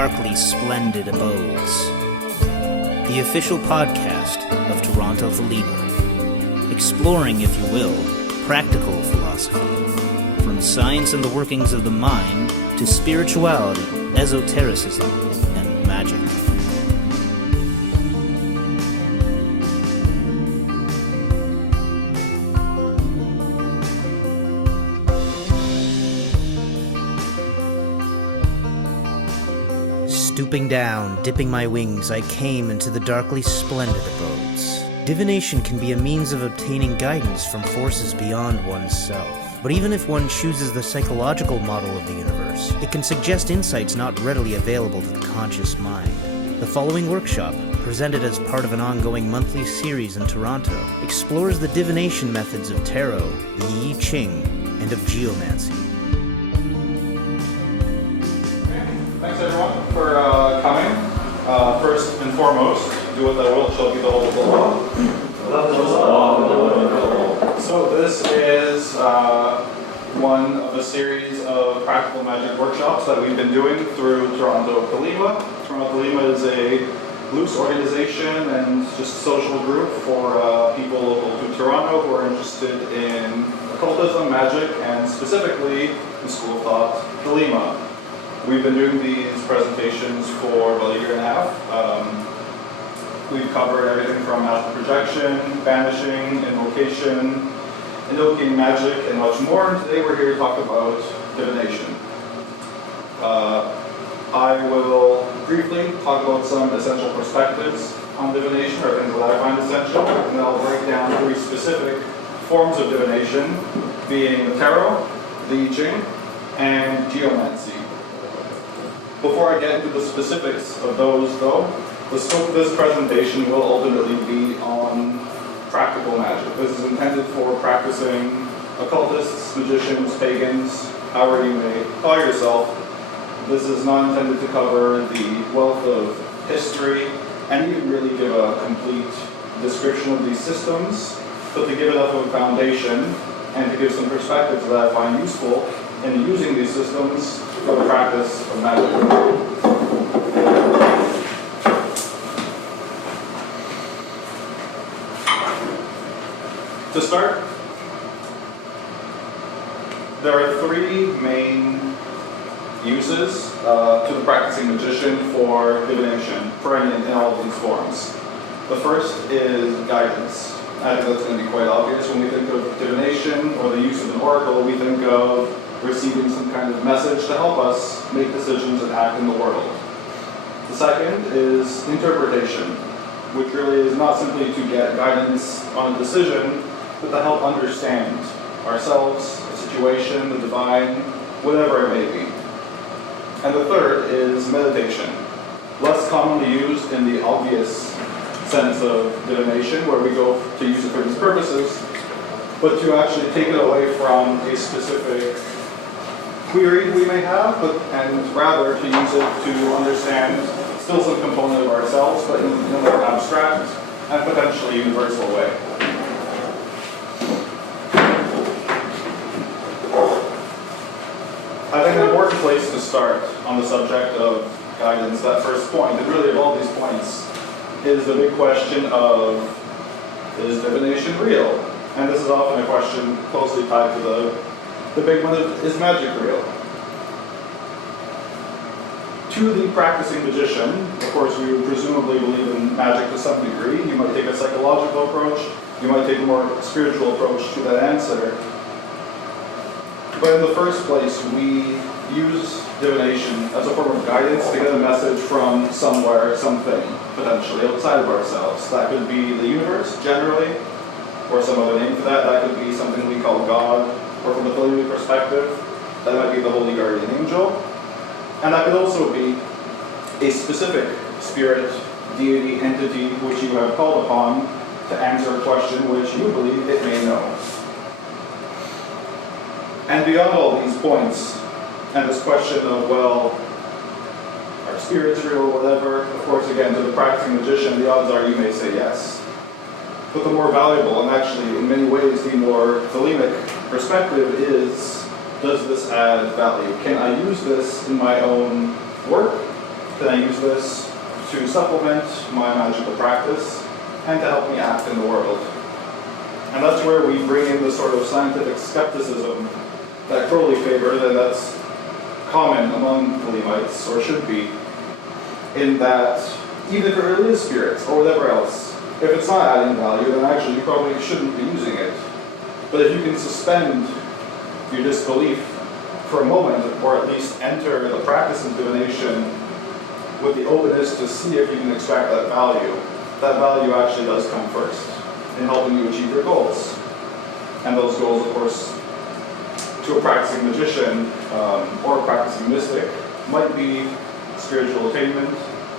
Darkly Splendid Abodes, the official podcast of Toronto Thelema, exploring, if you will, practical philosophy, from science and the workings of the mind to spirituality, esotericism, and magic. Stooping down, dipping my wings, I came into the darkly splendid abodes. Divination can be a means of obtaining guidance from forces beyond oneself. But even if one chooses the psychological model of the universe, it can suggest insights not readily available to the conscious mind. The following workshop, presented as part of an ongoing monthly series in Toronto, explores the divination methods of tarot, the I Ching, and of Geomancy. Thanks everyone for coming. First and foremost, do what thou wilt shall be the whole of the law. So this is one of a series of practical magic workshops that we've been doing through Toronto Thelema. Toronto Thelema is a loose organization and just a social group for people local to Toronto who are interested in occultism, magic, and specifically the school of thought, Thelema. We've been doing these presentations for about a year and a half. We've covered everything from astral projection, banishing, invocation, invoking magic, and much more. And today we're here to talk about divination. I will briefly talk about some essential perspectives on divination, or things that I find essential, and then I'll break down 3 specific forms of divination, being the tarot, the I Ching, and Geomancy. Before I get into the specifics of those, though, the scope of this presentation will ultimately be on practical magic. This is intended for practicing occultists, magicians, pagans, however you may call yourself. This is not intended to cover the wealth of history and even really give a complete description of these systems, but to give enough of a foundation and to give some perspectives that I find useful in using these systems for the practice of magic. To start, there are 3 main uses to the practicing magician for divination, for any in all of these forms. The first is guidance. I think that's going to be quite obvious. When we think of divination or the use of an oracle, we think of receiving some kind of message to help us make decisions and act in the world. The second is interpretation, which really is not simply to get guidance on a decision, but to help understand ourselves, the situation, the divine, whatever it may be. And the third is meditation, less commonly used in the obvious sense of divination, where we go to use it for these purposes, but to actually take it away from a specific query we may have, and rather to use it to understand still some component of ourselves, but in a more abstract and potentially universal way. I think an important place to start on the subject of guidance, that first point, and really of all these points, is the big question of, is divination real? And this is often a question closely tied to the big one of, is magic real? To the practicing magician, of course, we would presumably believe in magic to some degree. You might take a psychological approach, you might take a more spiritual approach to that answer. But in the first place, we use divination as a form of guidance to get a message from somewhere, something, potentially outside of ourselves. That could be the universe, generally, or some other name for that. That could be something we call God, or from a Thelema perspective, that might be the Holy Guardian Angel. And that could also be a specific spirit, deity, entity, which you have called upon to answer a question which you believe it may know. And beyond all these points, and this question of, well, are spirits real or whatever, of course, again, to the practicing magician, the odds are you may say yes. But the more valuable, and actually in many ways the more Thelemic perspective is, does this add value? Can I use this in my own work? then I use this to supplement my magical practice and to help me act in the world. And that's where we bring in the sort of scientific skepticism that Crowley favored, and that's common among Thelemites, or should be, in that even if it really is spirits or whatever else, if it's not adding value, then actually you probably shouldn't be using it. But if you can suspend your disbelief for a moment, or at least enter the practice of divination with the openness to see if you can extract that value actually does come first in helping you achieve your goals. And those goals, of course, to a practicing magician or a practicing mystic, might be spiritual attainment,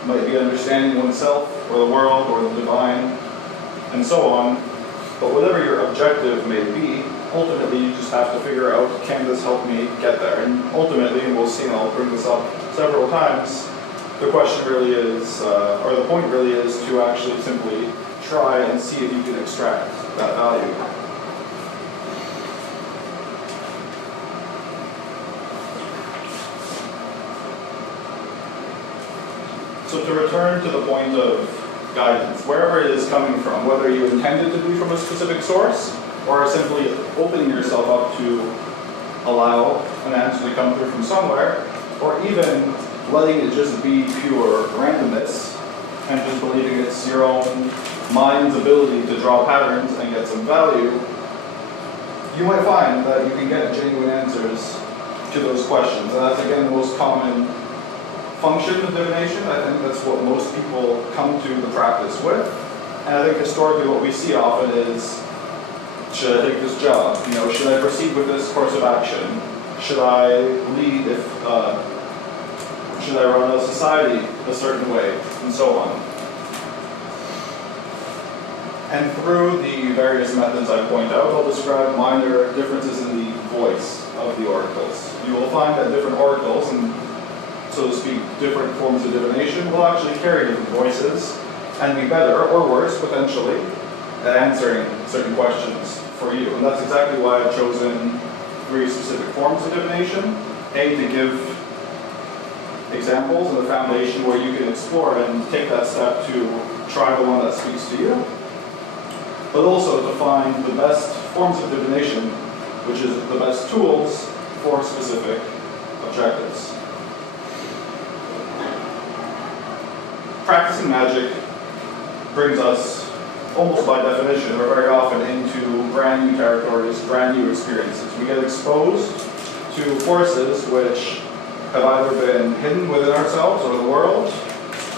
might be understanding oneself or the world or the divine, and so on. But whatever your objective may be, ultimately you just have to figure out, can this help me get there? And ultimately, and we'll see, and I'll bring this up several times, the question really is, or the point really is to actually simply try and see if you can extract that value. So to return to the point of guidance, wherever it is coming from, whether you intended to be from a specific source, or simply opening yourself up to allow an answer to come through from somewhere, or even letting it just be pure randomness, and just believing it's your own mind's ability to draw patterns and get some value, you might find that you can get genuine answers to those questions. And that's, again, the most common function of divination. I think that's what most people come to the practice with. And I think historically what we see often is, should I take this job? Should I proceed with this course of action? Should I lead should I run a society a certain way? And so on. And through the various methods I point out, I'll describe minor differences in the voice of the oracles. You will find that different oracles, and so to speak, different forms of divination, will actually carry different voices and be better or worse, potentially, at answering certain questions for you. And that's exactly why I've chosen 3 specific forms of divination. A, to give examples and the foundation where you can explore and take that step to try the one that speaks to you. But also to find the best forms of divination, which is the best tools for specific objectives. Practicing magic brings us, almost by definition, or very often, into brand new territories, brand new experiences. We get exposed to forces which have either been hidden within ourselves or the world,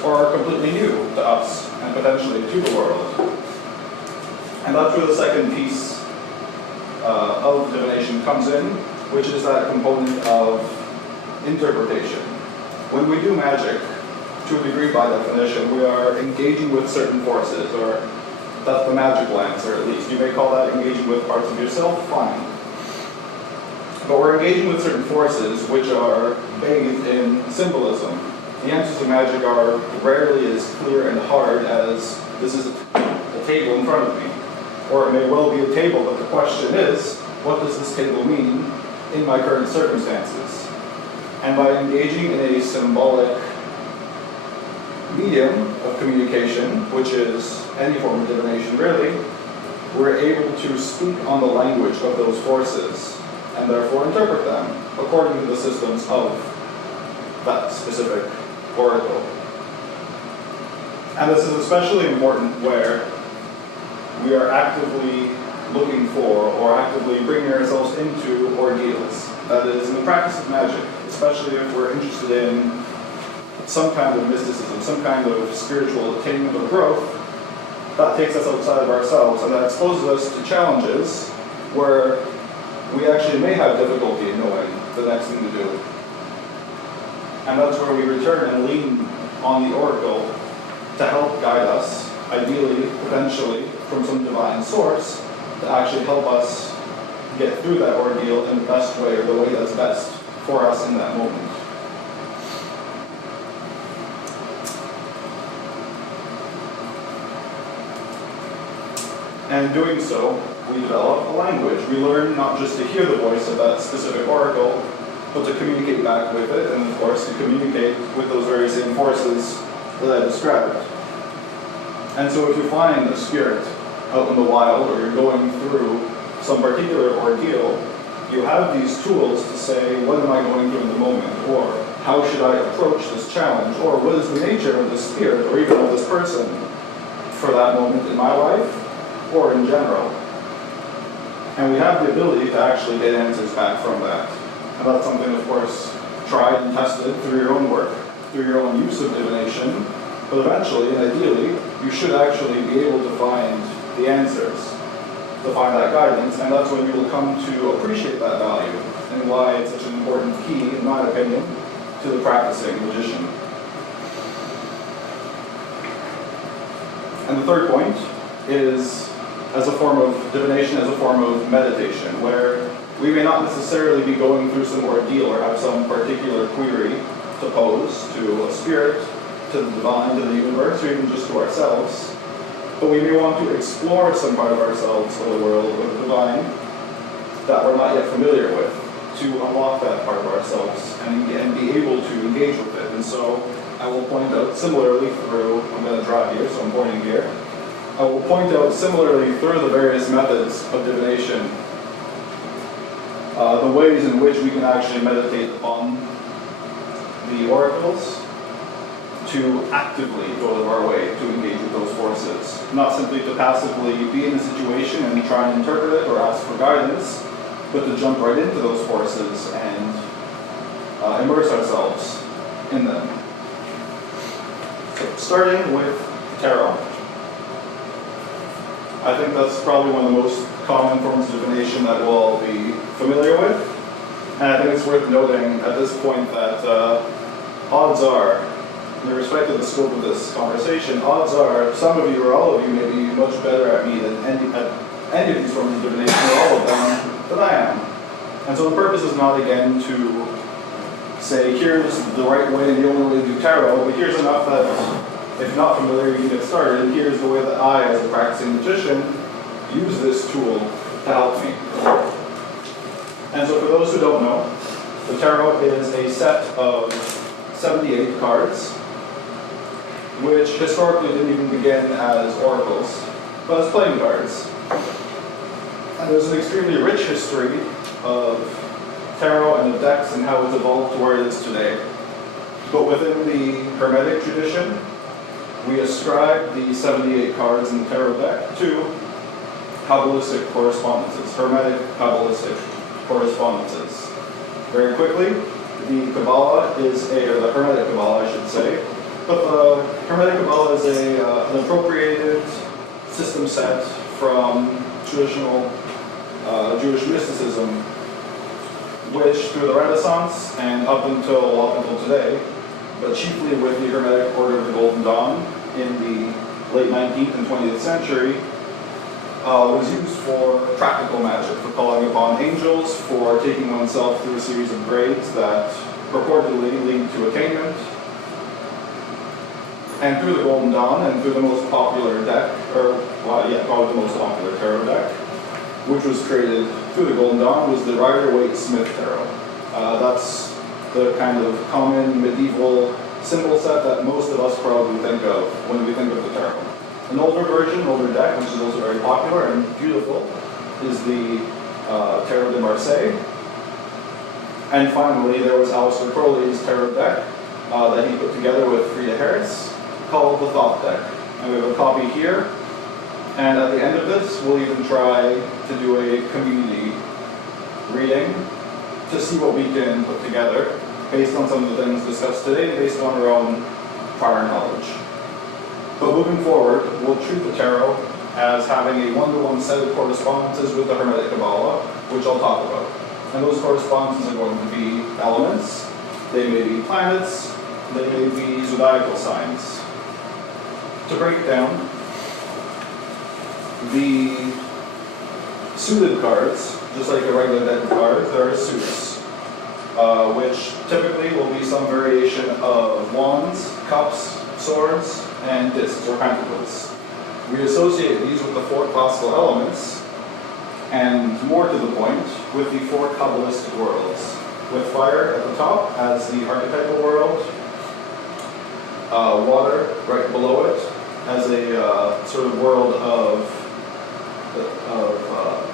or are completely new to us and potentially to the world. And that's where the second piece of divination comes in, which is that component of interpretation. When we do magic, to a degree by definition, we are engaging with certain forces, or that's the magic answer at least. You may call that engaging with parts of yourself, fine. But we're engaging with certain forces which are bathed in symbolism. The answers of magic are rarely as clear and hard as this is a table in front of me. Or it may well be a table, but the question is, what does this table mean in my current circumstances? And by engaging in a symbolic medium of communication, which is any form of divination really, we're able to speak on the language of those forces and therefore interpret them according to the systems of that specific oracle. And this is especially important where we are actively looking for or actively bringing ourselves into ordeals. That is, in the practice of magic, especially if we're interested in some kind of mysticism, some kind of spiritual attainment or growth, that takes us outside of ourselves, and that exposes us to challenges where we actually may have difficulty in knowing the next thing to do. And that's where we return and lean on the oracle to help guide us, ideally, potentially, from some divine source, to actually help us get through that ordeal in the best way, or the way that's best for us in that moment. And in doing so, we develop a language. We learn not just to hear the voice of that specific oracle, but to communicate back with it, and of course to communicate with those very same forces that I described. And so if you find a spirit out in the wild, or you're going through some particular ordeal, you have these tools to say, what am I going through in the moment? Or how should I approach this challenge? Or what is the nature of this spirit, or even of this person for that moment in my life, or in general? And we have the ability to actually get answers back from that. And that's something, of course, tried and tested through your own work, through your own use of divination. But eventually, and ideally, you should actually be able to find the answers, to find that guidance, and that's when you will come to appreciate that value, and why it's such an important key, in my opinion, to the practicing magician. And the third point is as a form of divination, as a form of meditation, where we may not necessarily be going through some ordeal or have some particular query to pose to a spirit, to the divine, to the universe, or even just to ourselves, but we may want to explore some part of ourselves or the world or the divine that we're not yet familiar with, to unlock that part of ourselves and be able to engage with it. And so I will point out similarly through, I'm going to draw here, so I'm pointing here. I will point out similarly through the various methods of divination, the ways in which we can actually meditate upon the oracles to actively go out of our way to engage with those forces. Not simply to passively be in a situation and try and interpret it or ask for guidance, but to jump right into those forces and immerse ourselves in them. So starting with tarot. I think that's probably one of the most common forms of divination that we'll all be familiar with. And I think it's worth noting at this point that odds are, in respect to the scope of this conversation, odds are some of you or all of you may be much better at me than any of these forms of divination, or all of them, than I am. And so the purpose is not, again, to say, here's the right way and the only way to do tarot, but here's enough that if you're not familiar, you can get started, and here's the way that I, as a practicing magician, use this tool to help me. And so for those who don't know, the tarot is a set of 78 cards, which historically didn't even begin as oracles, but as playing cards. And there's an extremely rich history of tarot and of decks and how it's evolved to where it is today. But within the Hermetic tradition, we ascribe the 78 cards in the tarot deck to Kabbalistic correspondences, Hermetic Kabbalistic correspondences. Very quickly, the Kabbalah is or the Hermetic Kabbalah, I should say, but the Hermetic Kabbalah is an appropriated system set from traditional Jewish mysticism, which through the Renaissance and up until today, but chiefly with the Hermetic Order of the Golden Dawn in the late 19th and 20th century, was used for practical magic, for calling upon angels, for taking oneself through a series of grades that purportedly lead to attainment. And through the Golden Dawn and through the most popular deck, probably the most popular tarot deck, which was created through the Golden Dawn, was the Rider-Waite-Smith Tarot. That's the kind of common medieval symbol set that most of us probably think of when we think of the tarot. An older version, older deck, which is also very popular and beautiful, is the Tarot de Marseille. And finally, there was Aleister Crowley's tarot deck that he put together with Frida Harris, called the Thought Deck. And we have a copy here. And at the end of this, we'll even try to do a community reading to see what we can put together based on some of the things discussed today, based on our own prior knowledge. But moving forward, we'll treat the tarot as having a one-to-one set of correspondences with the Hermetic Kabbalah, which I'll talk about. And those correspondences are going to be elements, they may be planets, they may be zodiacal signs. To break down, the suited cards, just like a regular deck of cards, there are suits, which typically will be some variation of wands, cups, swords, and discs or pentacles. We associate these with the four classical elements, and more to the point, with the four Kabbalistic worlds. with fire at the top as the archetypal world, water right below it as a sort of world of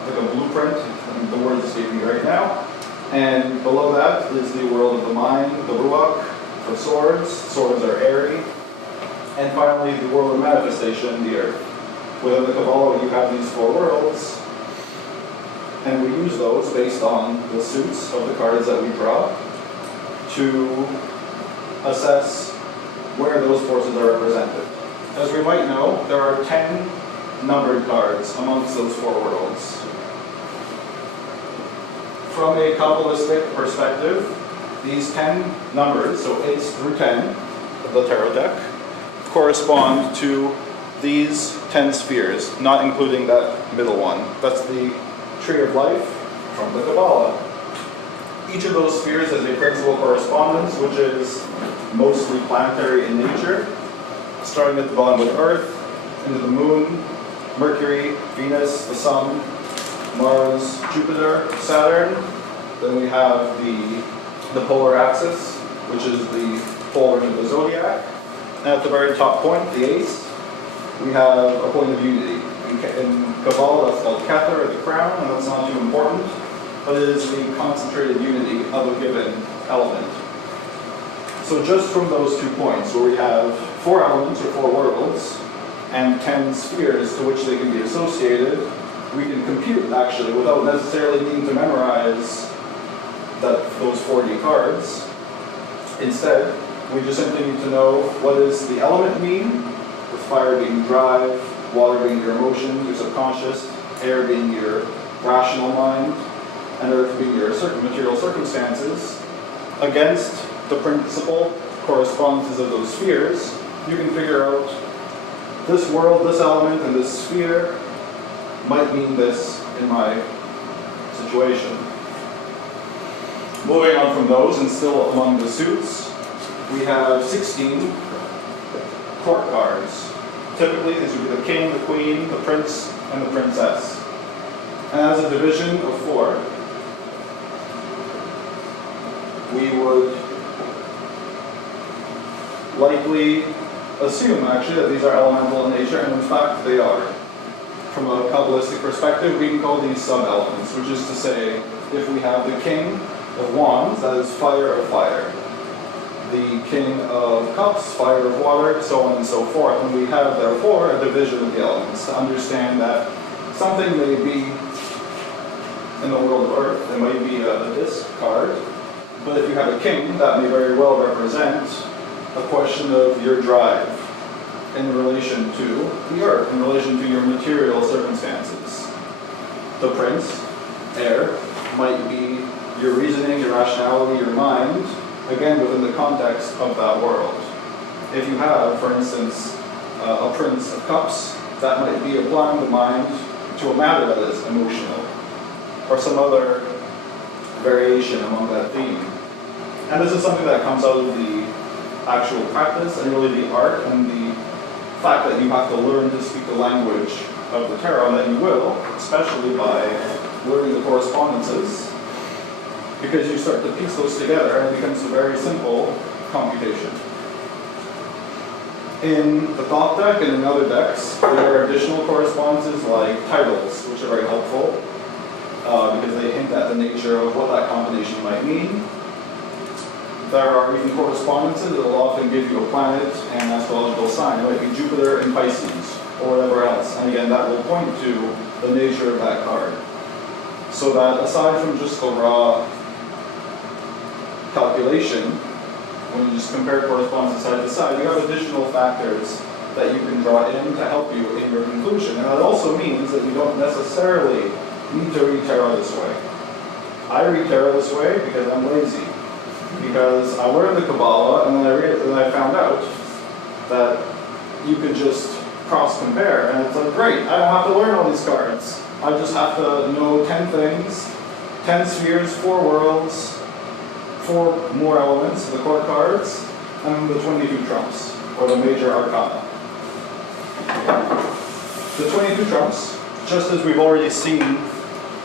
like a blueprint. The word is escaping me right now. And below that is the world of the mind, the ruach, for swords. Swords are airy. And finally, the world of manifestation, the earth. Within the Kabbalah, you have these four worlds, and we use those based on the suits of the cards that we draw to assess where those forces are represented. As we might know, there are 10 numbered cards amongst those four worlds. From a Kabbalistic perspective, these 10 numbers, so 8 through 10 of the tarot deck, correspond to these 10 spheres, not including that middle one. That's the tree of life from the Kabbalah. Each of those spheres has a principal correspondence, which is mostly planetary in nature, starting at the bottom with Earth, into the Moon, Mercury, Venus, the Sun, Mars, Jupiter, Saturn. Then we have the polar axis, which is the polar end of the zodiac. And at the very top point, the ace, we have a point of unity. In Kabbalah, that's called Kether, or the crown, and that's not too important, but it is the concentrated unity of a given element. So just from those 2 points, where we have 4 elements, or 4 worlds, and 10 spheres to which they can be associated, we can compute, actually, without necessarily needing to memorize those 40 cards. Instead, we just simply need to know what does the element mean, with fire being drive, water being your emotions, your subconscious, air being your rational mind, and earth being your certain material circumstances. Against the principal correspondences of those spheres, you can figure out this world, this element, and this sphere might mean this in my situation. Moving on from those, and still among the suits, we have 16 court cards. Typically, these would be the king, the queen, the prince, and the princess. And as a division of 4, we would likely assume, actually, that these are elemental in nature, and in fact they are. From a Kabbalistic perspective, we can call these sub-elements, which is to say, if we have the king of wands, that is fire of fire. The king of cups, fire of water, so on and so forth. And we have, therefore, a division of the elements to understand that something may be in the world of earth, it might be a disc card, but if you have a king, that may very well represent a question of your drive in relation to the earth, in relation to your material circumstances. The prince, air, might be your reasoning, your rationality, your mind, again within the context of that world. If you have, for instance, a prince of cups, that might be applying the mind to a matter that is emotional, or some other variation among that theme. And this is something that comes out of the actual practice, and really the art, and the fact that you have to learn to speak the language of the tarot, that you will, especially by learning the correspondences, because you start to piece those together, and it becomes a very simple computation. In the thought deck and in other decks, there are additional correspondences like titles, which are very helpful, because they hint at the nature of what that combination might mean. There are even correspondences that will often give you a planet and astrological sign. It might be Jupiter in Pisces, or whatever else. And again, that will point to the nature of that card. So that aside from just the raw calculation, when you just compare correspondence side to side, you have additional factors that you can draw in to help you in your conclusion. And that also means that you don't necessarily need to read tarot this way. I read tarot this way because I'm lazy. Because I learned the Kabbalah, and then I read it, and I found out that you could just cross-compare, and it's like, great, I don't have to learn all these cards. I just have to know 10 things, 10 spheres, 4 worlds, 4 more elements, the court cards, and the 22 trumps, or the major arcana. The 22 trumps, just as we've already seen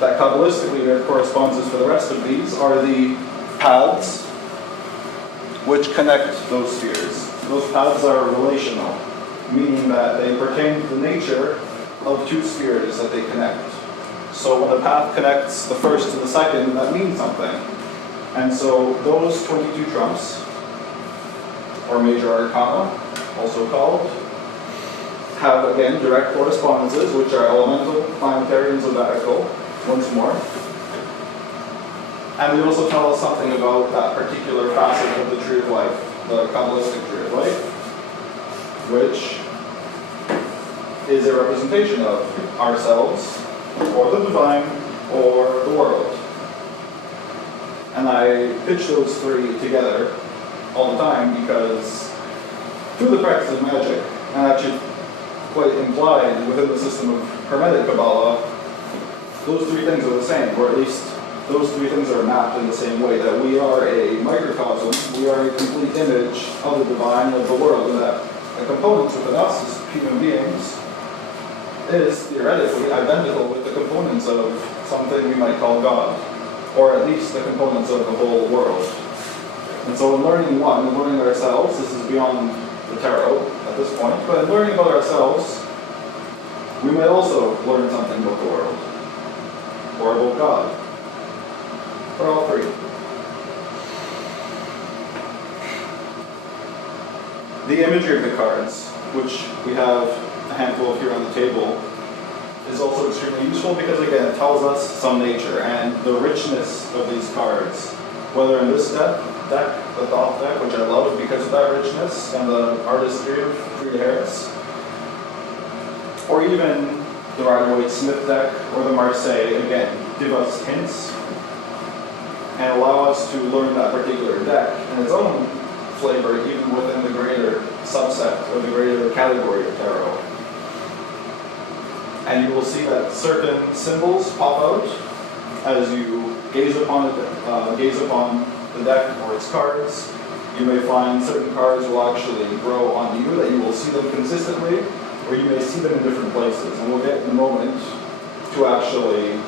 that Kabbalistically there are correspondences for the rest of these, are the paths which connect those spheres. Those paths are relational, meaning that they pertain to the nature of two spheres that they connect. So when a path connects the first to the second, that means something. And so those 22 trumps, or major arcana, also called, have again direct correspondences, which are elemental, planetary, and zodiacal, once more. And they also tell us something about that particular facet of the tree of life, the Kabbalistic tree of life, which is a representation of ourselves, or the divine, or the world. And I pitch those three together all the time because through the practice of magic, and actually quite implied within the system of Hermetic Kabbalah, those three things are the same, or at least those three things are mapped in the same way, that we are a microcosm, we are a complete image of the divine, of the world, and that the components within us as human beings is theoretically identical with the components of something we might call God, or at least the components of the whole world. And so in learning one, in learning ourselves, this is beyond the tarot at this point, but in learning about ourselves, we might also learn something about the world, or about God, or all three. The imagery of the cards, which we have a handful of here on the table, is also extremely useful because, again, it tells us some nature and the richness of these cards. Whether in this deck, the Thoth deck, which I love because of that richness and the artistry of Frieda Harris, or even the Rider-Waite-Smith deck or the Marseille, again, give us hints and allow us to learn that particular deck and its own flavor even within the greater subset or the greater category of tarot. And you will see that certain symbols pop out as you gaze upon the deck or its cards. You may find certain cards will actually grow on you, that you will see them consistently, or you may see them in different places. And we'll get in a moment to actually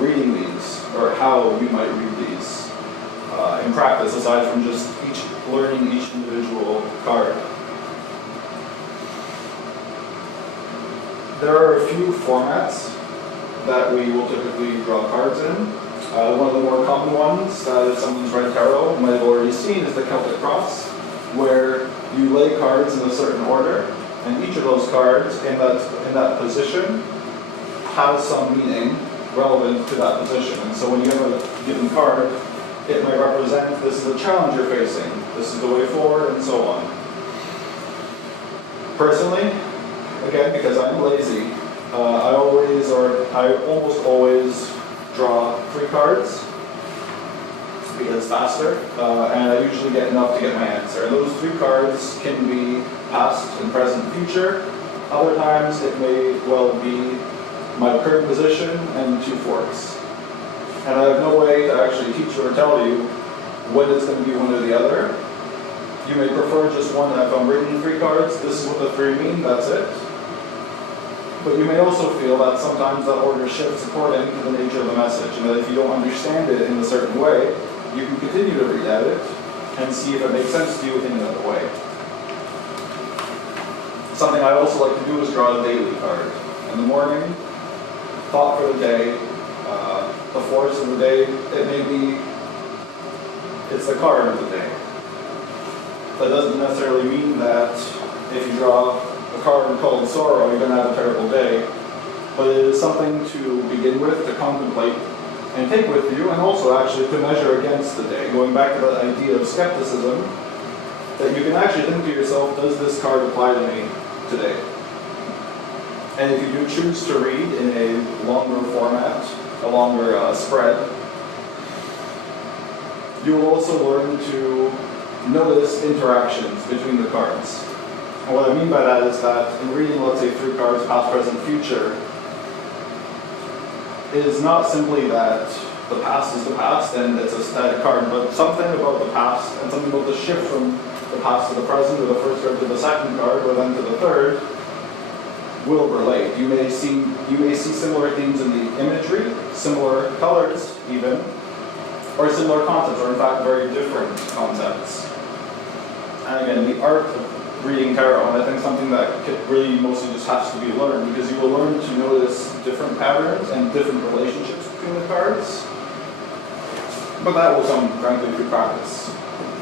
reading these, or how you might read these in practice, aside from just learning each individual card. There are a few formats that we will typically draw cards in. One of the more common ones that if someone's read tarot might have already seen is the Celtic Cross, where you lay cards in a certain order, and each of those cards in that position has some meaning relevant to that position. And so when you have a given card, it might represent this is a challenge you're facing, this is the way forward, and so on. Personally, again, because I'm lazy, I almost always draw 3 cards because it's faster, and I usually get enough to get my answer. And those 3 cards can be past and present, future. Other times it may well be my current position and 2 forks. And I have no way to actually teach or tell you when it's going to be one or the other. You may prefer just one. If I'm reading 3 cards, this is what the 3 mean, that's it. But you may also feel that sometimes that order shifts according to the nature of the message, and that if you don't understand it in a certain way, you can continue to read at it and see if it makes sense to you in another way. Something I also like to do is draw a daily card. In the morning, thought for the day, the force of the day, it's the card of the day. That doesn't necessarily mean that if you draw a card called sorrow, you're going to have a terrible day. But it is something to begin with, to contemplate, and take with you, and also actually to measure against the day. Going back to that idea of skepticism, that you can actually think to yourself, does this card apply to me today? And if you do choose to read in a longer format, a longer spread, you will also learn to notice interactions between the cards. And what I mean by that is that in reading, let's say, 3 cards, past, present, future, it is not simply that the past is the past and it's a static card, but something about the past and something about the shift from the past to the present, or the first card to the second card, or then to the third, will relate. You may see similar themes in the imagery, similar colors even, or similar concepts, or in fact different concepts. And again, the art of reading tarot, I think something that really mostly just has to be learned, because you will learn to notice different patterns and different relationships between the cards. But that will come, frankly, through practice.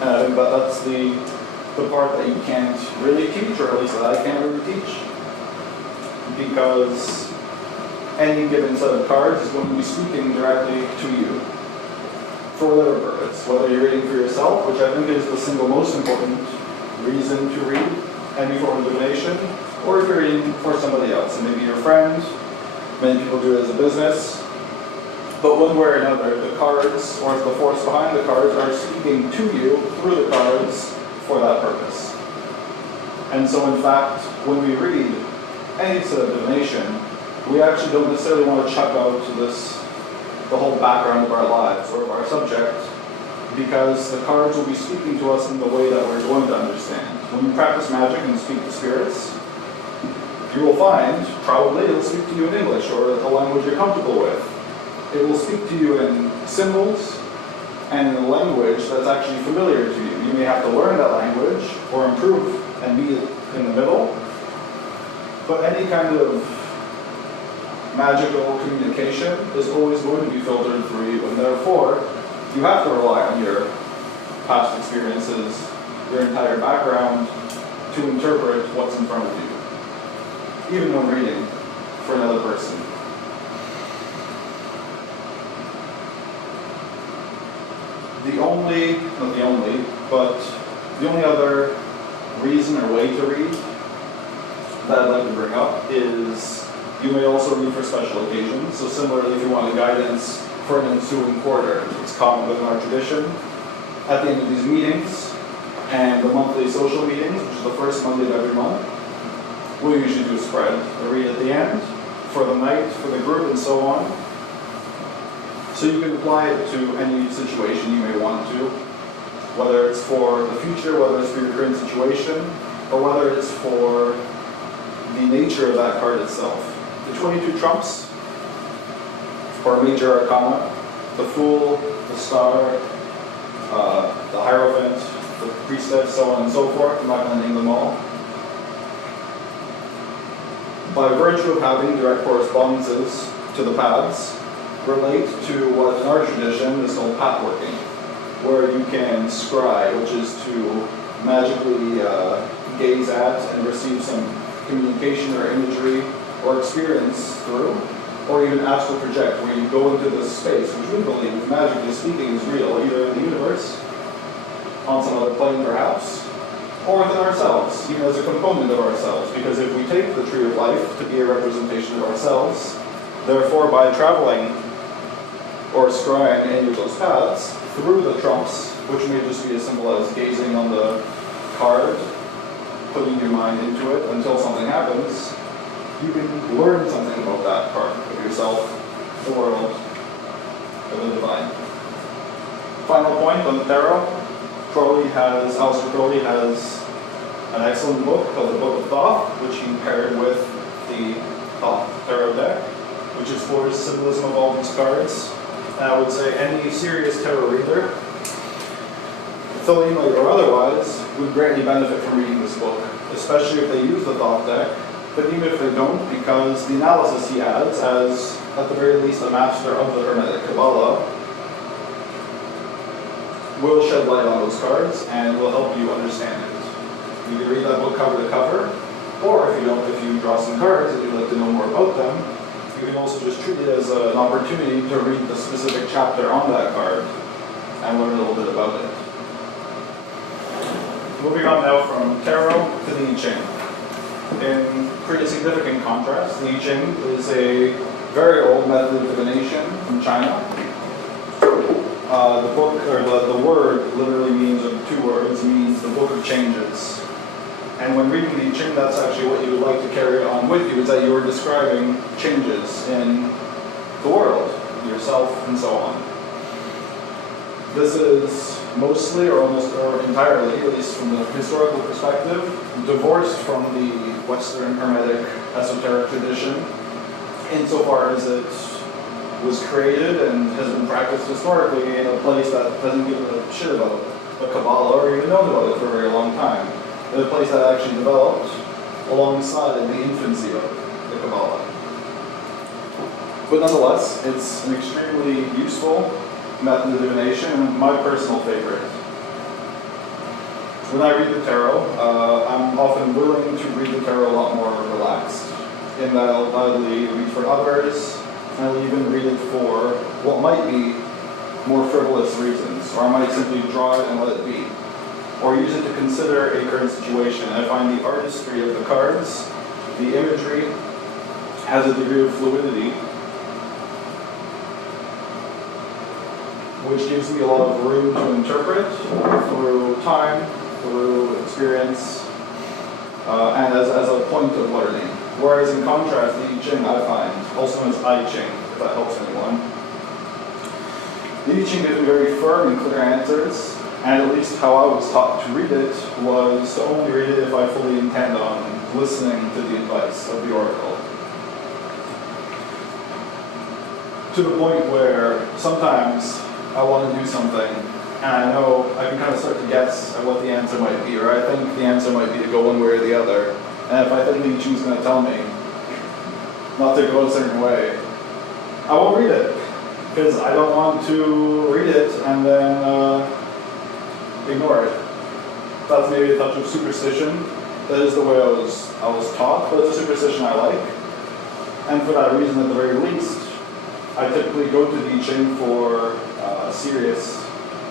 And I think that's the part that you can't really teach, or at least that I can't really teach. Because any given set of cards is going to be speaking directly to you for whatever purpose. Whether you're reading for yourself, which I think is the single most important reason to read any form of divination, or if you're reading for somebody else, and maybe your friend. Many people do it as a business. But one way or another, the cards, or the force behind the cards, are speaking to you through the cards for that purpose. And so in fact, when we read any set of divination, we actually don't necessarily want to chuck out the whole background of our lives or of our subject, because the cards will be speaking to us in the way that we're going to understand. When you practice magic and speak to spirits, you will find, probably, it'll speak to you in English or the language you're comfortable with. It will speak to you in symbols and in a language that's actually familiar to you. You may have to learn that language or improve and be in the middle, but any kind of magical communication is always going to be filtered through you, and therefore you have to rely on your past experiences, your entire background, to interpret what's in front of you, even when reading for another person. The only other reason or way to read that I'd like to bring up is you may also read for special occasions. So similarly, if you want a guidance for an ensuing quarter, it's common within our tradition. At the end of these meetings and the monthly social meetings, which is the first Monday of every month, we usually do a spread. A read at the end, for the night, for the group, and so on. So you can apply it to any situation you may want to, whether it's for the future, whether it's for your current situation, or whether it's for the nature of that card itself. The 22 trumps, or major arcana, the Fool, the Star, the Hierophant, the Priestess, so on and so forth. I'm not going to name them all. By virtue of having direct correspondences to the paths, relate to what in our tradition is called pathworking, where you can scry, which is to magically gaze at and receive some communication or imagery or experience through, or even astral project, where you go into this space, which we believe, magically speaking, is real, either in the universe, on some other plane perhaps, or within ourselves, even as a component of ourselves. Because if we take the tree of life to be a representation of ourselves, therefore by traveling or scrying any of those paths through the trumps, which may just be as simple as gazing on the card, putting your mind into it until something happens, you can learn something about that part of yourself, the world, of the divine. Final point on the tarot. Aleister Crowley has an excellent book called the Book of Thoth, which he paired with the Thoth tarot deck, which explores symbolism of all these cards. And I would say any serious tarot reader, Thelema or otherwise, would greatly benefit from reading this book, especially if they use the Thoth deck, but even if they don't, because the analysis he adds, as at the very least a master of the Hermetic Kabbalah, will shed light on those cards and will help you understand it. You can read that book cover to cover, or if you draw some cards and you'd like to know more about them, you can also just treat it as an opportunity to read the specific chapter on that card and learn a little bit about it. Moving on now from tarot to the I Ching. In pretty significant contrast, the I Ching is a very old method of divination from China. The book, or the word literally means, two words, means the book of changes. And when reading the I Ching, that's actually what you would like to carry on with you, is that you are describing changes in the world, yourself, and so on. This is mostly, or almost, or entirely, at least from the historical perspective, divorced from the Western Hermetic esoteric tradition, insofar as it was created and has been practiced historically in a place that hasn't given a shit about the Kabbalah or even known about it for a very long time. In a place that actually developed alongside the infancy of the Kabbalah. But nonetheless, it's an extremely useful method of divination and my personal favorite. When I read the tarot, I'm often willing to read the tarot a lot more relaxed, in that I'll gladly read for others, and I'll even read it for what might be more frivolous reasons, or I might simply draw it and let it be, or use it to consider a current situation. And I find the artistry of the cards, the imagery, has a degree of fluidity, which gives me a lot of room to interpret through time, through experience, and as a point of learning. Whereas in contrast, the I Ching, I find, also known as I Ching, if that helps anyone, the I Ching gives me very firm and clear answers, and at least how I was taught to read it was to only read it if I fully intend on listening to the advice of the oracle. To the point where sometimes I want to do something, and I know I can kind of start to guess at what the answer might be, or I think the answer might be to go one way or the other. And if I think the I Ching is going to tell me not to go a certain way, I won't read it, because I don't want to read it and then ignore it. That's maybe a touch of superstition. That is the way I was taught, but it's a superstition I like. And for that reason, at the very least, I typically go to the I Ching for serious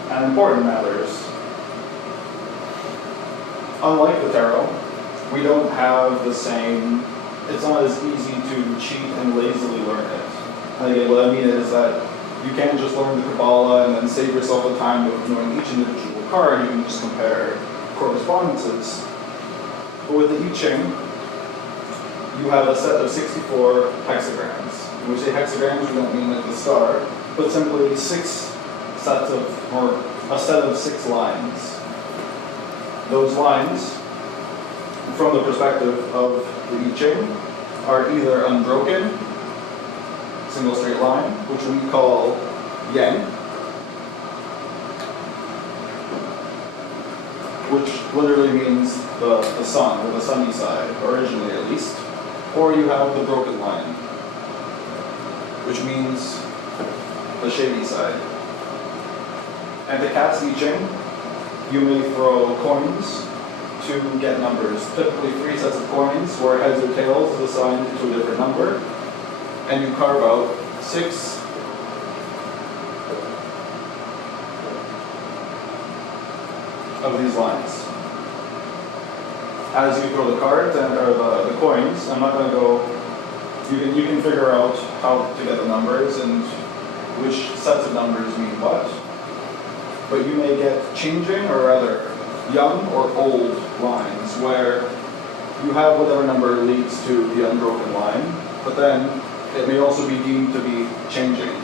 and important matters. Unlike the tarot, we don't have the same, it's not as easy to cheat and lazily learn it. And again, what I mean is that you can't just learn the Kabbalah and then save yourself the time of knowing each individual card. You can just compare correspondences. But with the I Ching, you have a set of 64 hexagrams. When we say hexagrams, we don't mean like the star, but simply 6 sets of, or a set of 6 lines. Those lines, from the perspective of the I Ching, are either unbroken, single straight line, which we call yang, which literally means the sun, or the sunny side, originally at least, or you have the broken line, which means the shady side. And to cast I Ching, you may throw coins to get numbers. Typically 3 sets of coins, where heads or tails is assigned to a different number, and you carve out 6 of these lines. As you throw the cards or the coins, I'm not going to go. You can figure out how to get the numbers and which sets of numbers mean what. But you may get changing, or rather young or old lines, where you have whatever number leads to the unbroken line, but then it may also be deemed to be changing.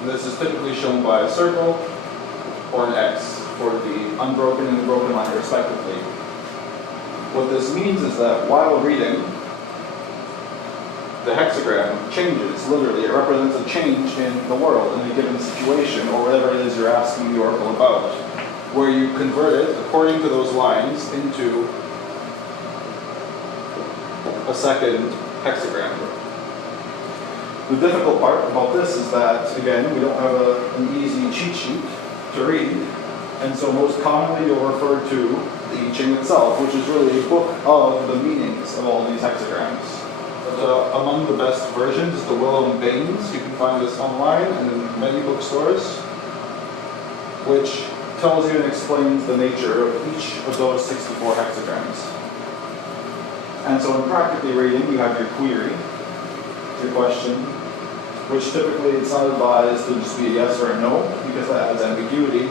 And this is typically shown by a circle or an X for the unbroken and the broken line respectively. What this means is that while reading, the hexagram changes, literally. It represents a change in the world, in a given situation, or whatever it is you're asking the oracle about, where you convert it, according to those lines, into a second hexagram. The difficult part about this is that, again, we don't have an easy cheat sheet to read, and so most commonly you'll refer to the I Ching itself, which is really a book of the meanings of all these hexagrams. But among the best versions is the Willow and Baines. You can find this online and in many bookstores, which tells you and explains the nature of each of those 64 hexagrams. And so in practically reading, you have your query, your question, which typically it's not advised to just be a yes or a no, because that adds ambiguity.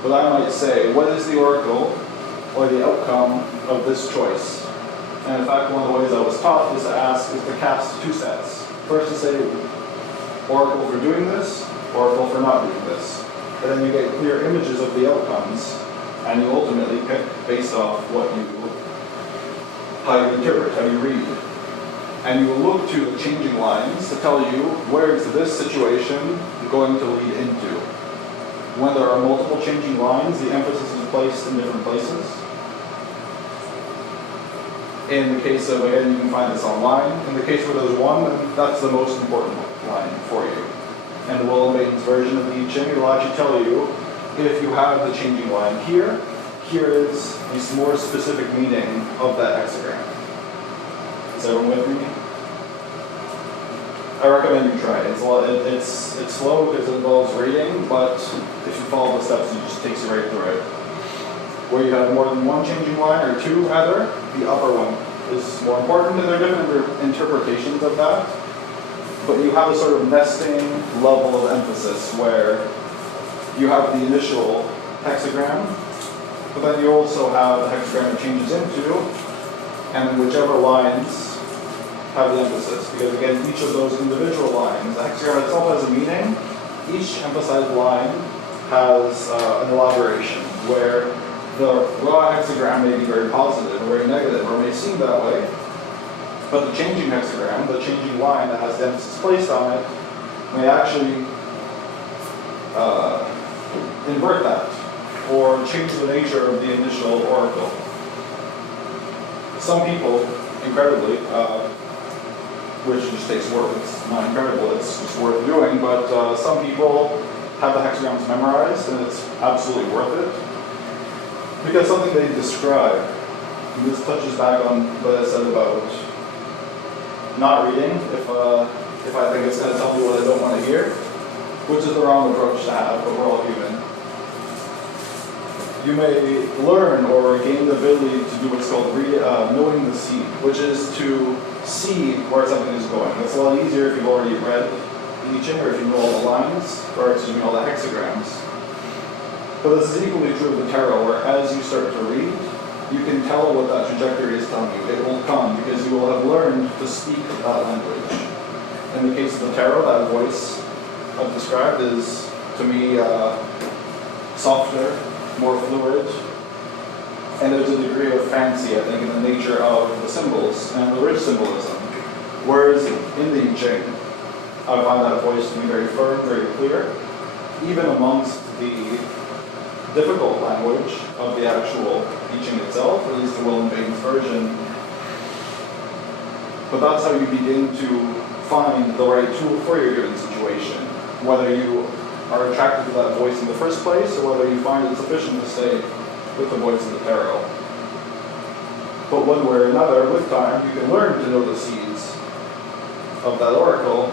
But I might say, what is the oracle or the outcome of this choice? And in fact, one of the ways I was taught is to cast 2 sets. First to say, oracle for doing this, oracle for not doing this. And then you get clear images of the outcomes, and you ultimately pick based off how you interpret, how you read. And you will look to the changing lines to tell you where is this situation going to lead into. When there are multiple changing lines, the emphasis is placed in different places. In the case of, again, you can find this online. In the case where there's one, that's the most important line for you. And the Will and Baines version of the I Ching, it will actually tell you if you have the changing line here, here is this more specific meaning of that hexagram. Is everyone with me? I recommend you try it. It's slow because it involves reading, but if you follow the steps, it just takes you right through it. Where you have more than one changing line, or two rather, the upper one is more important, and there are different interpretations of that. But you have a sort of nesting level of emphasis where you have the initial hexagram, but then you also have the hexagram it changes into, and then whichever lines have the emphasis. Because again, each of those individual lines, the hexagram itself has a meaning. Each emphasized line has an elaboration, where the raw hexagram may be very positive or very negative, or may seem that way. But the changing hexagram, the changing line that has the emphasis placed on it, may actually invert that, or change the nature of the initial oracle. Some people, incredibly, which just takes work, it's not incredible, it's just worth doing, but some people have the hexagrams memorized, and it's absolutely worth it. Because something they describe, and this touches back on what I said about not reading, if I think it's going to tell me what I don't want to hear, which is the wrong approach to have, but we're all human. You may learn or gain the ability to do what's called knowing the seed, which is to see where something is going. It's a lot easier if you've already read the I Ching, or if you know all the lines, or excuse me, all the hexagrams. But this is equally true of the tarot, where as you start to read, you can tell what that trajectory is telling you. It will come because you will have learned to speak that language. In the case of the tarot, that voice I've described is, to me, softer, more fluid, and there's a degree of fancy, I think, in the nature of the symbols and the rich symbolism. Whereas in the I Ching, I find that voice to be very firm, very clear, even amongst the difficult language of the actual I Ching itself, or at least the Will and Baines version. But that's how you begin to find the right tool for your given situation, whether you are attracted to that voice in the first place, or whether you find it sufficient to stay with the voice of the tarot. But one way or another, with time, you can learn to know the seeds of that oracle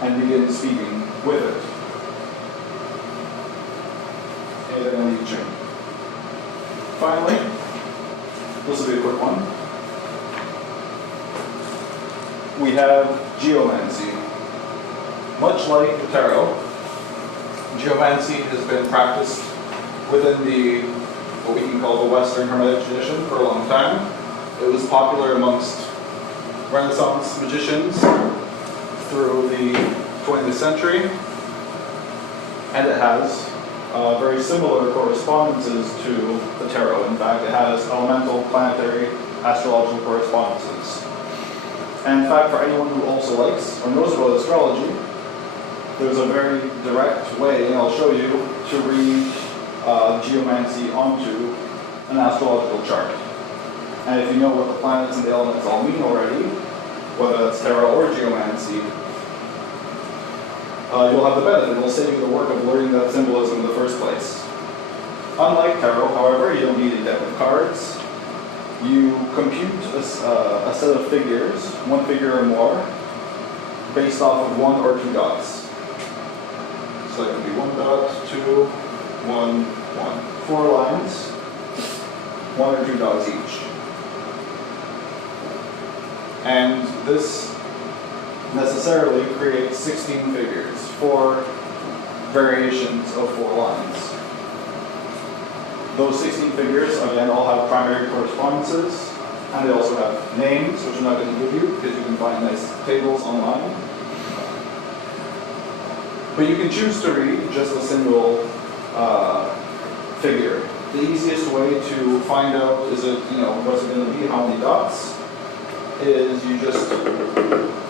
and begin speaking with it. Anything on the I Ching? Finally, this will be a quick one. We have Geomancy. Much like the tarot, Geomancy has been practiced within what we can call the Western Hermetic tradition for a long time. It was popular amongst Renaissance magicians through the 20th century, and it has very similar correspondences to the tarot. In fact, it has elemental, planetary, astrological correspondences. And in fact, for anyone who also likes or knows about astrology, there's a very direct way, and I'll show you, to read Geomancy onto an astrological chart. And if you know what the planets and the elements all mean already, whether that's tarot or Geomancy, you'll have the benefit. It'll save you the work of learning that symbolism in the first place. Unlike tarot, however, you don't need a deck of cards. You compute a set of figures, one figure or more, based off of 1 or 2 dots. So that could be 1 dot, 2, 1, 1. 4 lines, 1 or 2 dots each. And this necessarily creates 16 figures, 4 variations of 4 lines. Those 16 figures, again, all have primary correspondences, and they also have names, which I'm not going to give you, because you can find nice tables online. But you can choose to read just a single figure. The easiest way to find out, is it, what's it going to be, how many dots? is you just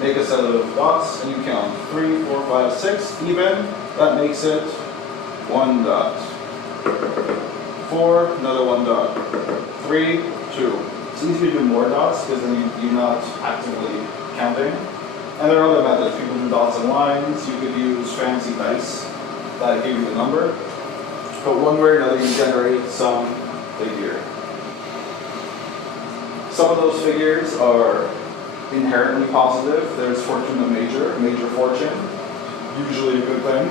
make a set of dots and you count 3, 4, 5, 6 even. That makes it 1 dot. 4, another 1 dot. 3, 2. It's easier to do more dots because then you're not actively counting. And there are other methods. People do dots and lines. You could use fancy dice that give you the number. But one way or another, you generate some figure. Some of those figures are inherently positive. There's Fortuna Major, Major Fortune, usually a good thing.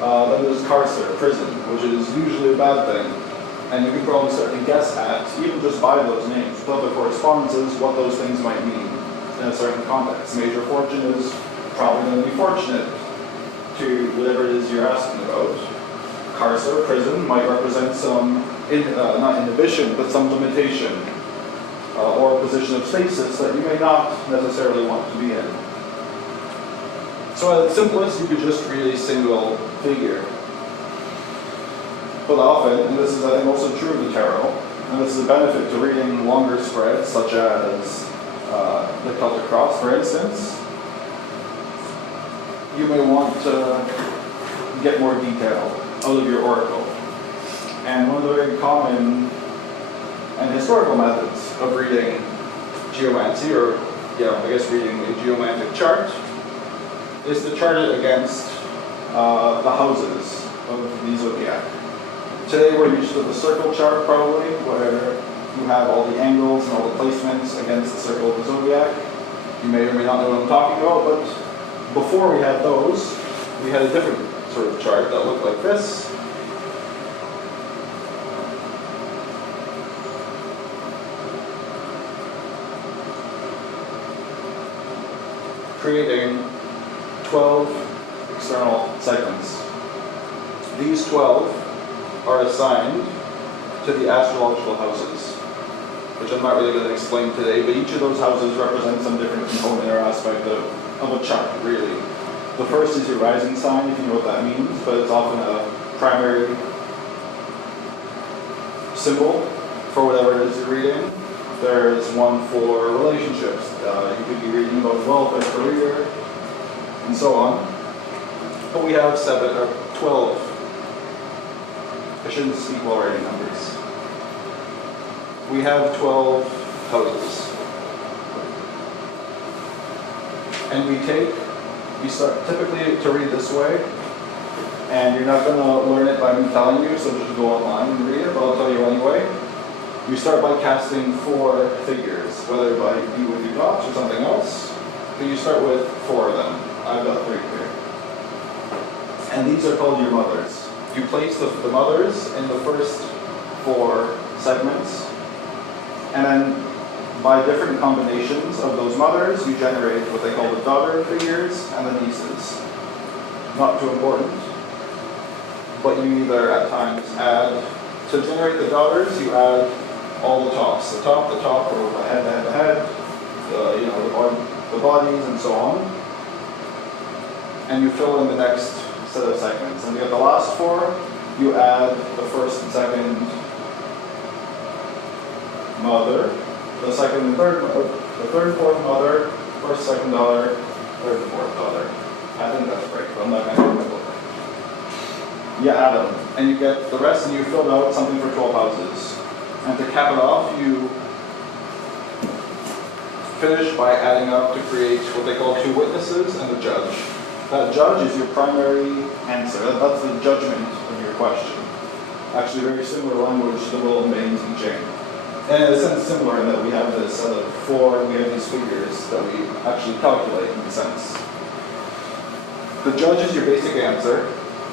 Then there's Carcer, Prison, which is usually a bad thing. And you can probably start to guess at, even just by those names, what the correspondences, what those things might mean in a certain context. Major Fortune is probably going to be fortunate to whatever it is you're asking about. Carcer, Prison, might represent some, not inhibition, but some limitation. Or a position of stasis that you may not necessarily want to be in. So at its simplest, you could just create a single figure. But often, and this is I think also true of the tarot, and this is a benefit to reading longer spreads, such as the Celtic Cross, for instance, you may want to get more detail out of your oracle. And one of the very common and historical methods of reading geomancy, or I guess reading a geomantic chart, is to chart it against the houses of the zodiac. Today we're used to the circle chart probably, where you have all the angles and all the placements against the circle of the zodiac. You may or may not know what I'm talking about, but before we had those, we had a different sort of chart that looked like this. Creating 12 external segments. These 12 are assigned to the astrological houses, which I'm not really going to explain today, but each of those houses represents some different component or aspect of a chart, really. The first is your rising sign, if you know what that means, but it's often a primary symbol for whatever it is you're reading. There's one for relationships. You could be reading about welfare, career, and so on. But we have 12. I shouldn't speak while writing numbers. We have 12 houses. And we start typically to read this way, and you're not going to learn it by me telling you, so just go online and read it, but I'll tell you anyway. You start by casting 4 figures, whether by you with your dots or something else, but you start with 4 of them. I've got 3 here. And these are called your mothers. You place the mothers in the first 4 segments, and then by different combinations of those mothers, you generate what they call the daughter figures and the nieces. Not too important, but you either at times add, to generate the daughters, you add all the tops. The top, or the head, the bodies, and so on. And you fill in the next set of segments. And you get the last 4, you add the first and second mother, the second and third mother, the third and fourth mother, first, second daughter, third and fourth daughter. I think that's right, but I'm not going to do my book. You add them, and you get the rest, and you filled out something for 12 houses. And to cap it off, you finish by adding up to create what they call 2 witnesses and a judge. That judge is your primary answer. That's the judgment of your question. Actually, very similar language to the will of Baines and Ching. And in a sense, similar in that we have this set of 4, we have these figures that we actually calculate in a sense. The judge is your basic answer.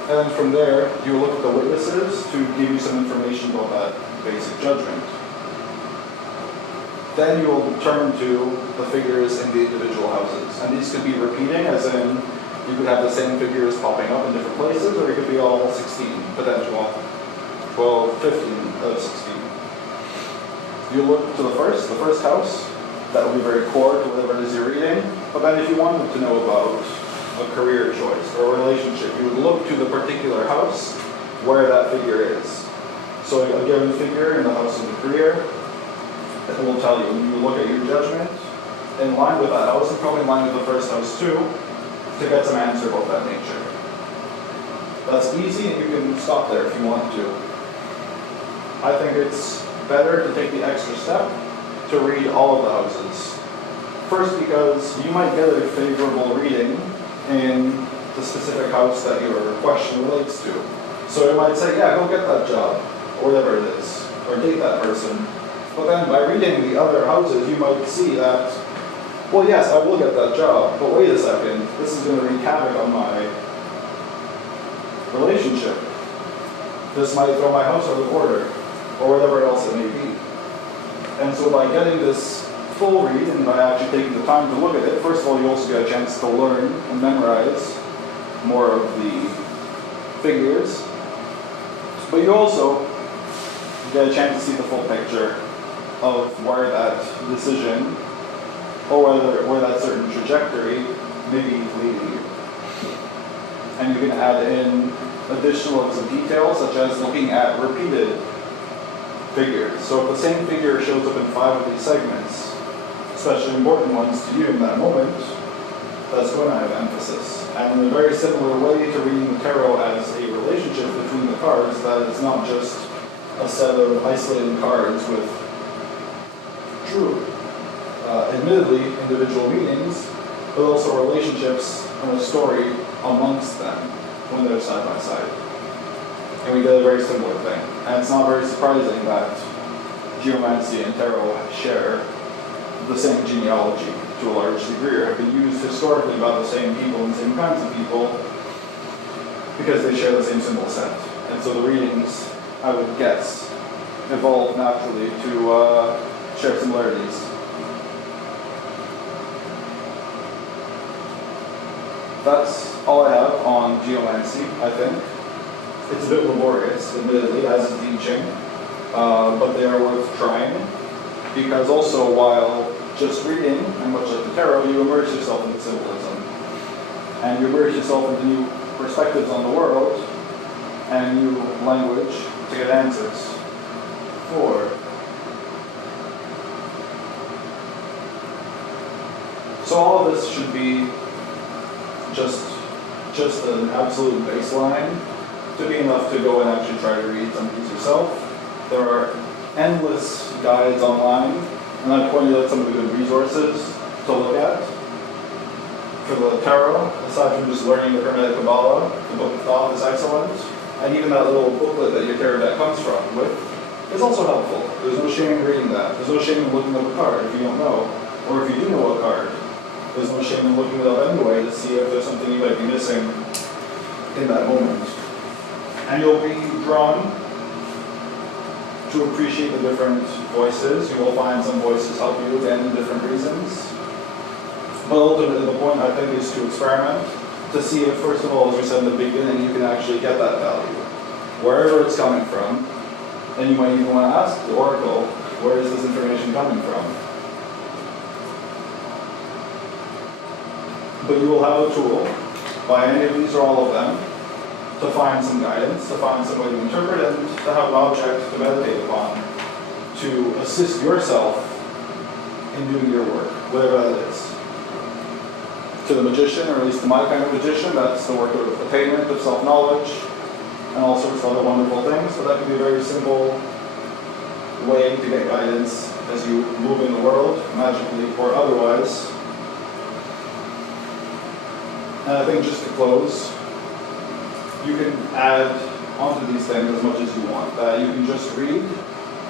And then from there, you look at the witnesses to give you some information about that basic judgment. Then you will turn to the figures in the individual houses. And these could be repeating, as in you could have the same figures popping up in different places, or it could be all 16, potential 12, 15 out of 16. You look to the first house. That will be very core to whatever it is you're reading. But then if you wanted to know about a career choice or a relationship, you would look to the particular house where that figure is. So a given figure in the house of the career, it will tell you. You look at your judgment, in line with that house, and probably in line with the first house too, to get some answer about that nature. That's easy, and you can stop there if you want to. I think it's better to take the extra step to read all of the houses. First, because you might get a favorable reading in the specific house that your question relates to. So it might say, yeah, go get that job, or whatever it is, or date that person. But then by reading the other houses, you might see that, well, yes, I will get that job, but wait a second, this is going to wreak havoc on my relationship. This might throw my house out of order, or whatever else it may be. And so by getting this full read, and by actually taking the time to look at it, first of all, you also get a chance to learn and memorize more of the figures, but you also get a chance to see the full picture of where that decision, or where that certain trajectory may be leading you. And you can add in additional levels of detail, such as looking at repeated figures. So if the same figure shows up in 5 of these segments, especially important ones to you in that moment, that's going to have emphasis. And in a very similar way to reading the tarot as a relationship between the cards, that it's not just a set of isolated cards with true, admittedly individual meanings, but also relationships and a story amongst them when they're side by side. And we get a very similar thing. And it's not very surprising that Geomancy and tarot share the same genealogy to a large degree, or have been used historically by the same people and same kinds of people because they share the same symbol set. And so the readings, I would guess, evolved naturally to share similarities. That's all I have on Geomancy, I think. It's a bit laborious, admittedly, as is the I Ching, but they are worth trying, because also while just reading, and much like the tarot, you immerse yourself into symbolism, and you immerse yourself into new perspectives on the world, and new language to get answers for. So all of this should be just an absolute baseline to be enough to go and actually try to read some of these yourself. There are endless guides online, and I pointed out some of the good resources to look at. For the tarot, aside from just learning the Hermetic Kabbalah, the Book of Thoth is excellent, and even that little booklet that your tarot deck comes from with is also helpful. There's no shame in reading that. There's no shame in looking up a card if you don't know, or if you do know a card. There's no shame in looking it up anyway to see if there's something you might be missing in that moment. And you'll be drawn to appreciate the different voices. You will find some voices help you again in different reasons. But ultimately the point, I think, is to experiment, to see if, first of all, as we said in the beginning, you can actually get that value, wherever it's coming from. And you might even want to ask the Oracle, where is this information coming from? But you will have a tool, by any of these or all of them, to find some guidance, to find some way to interpret, and to have an object to meditate upon, to assist yourself in doing your work, whatever that is. To the magician, or at least to my kind of magician, that's the work of attainment, of self-knowledge, and all sorts of other wonderful things, but that can be a very simple way to get guidance as you move in the world, magically or otherwise. And I think just to close, you can add onto these things as much as you want. You can just read,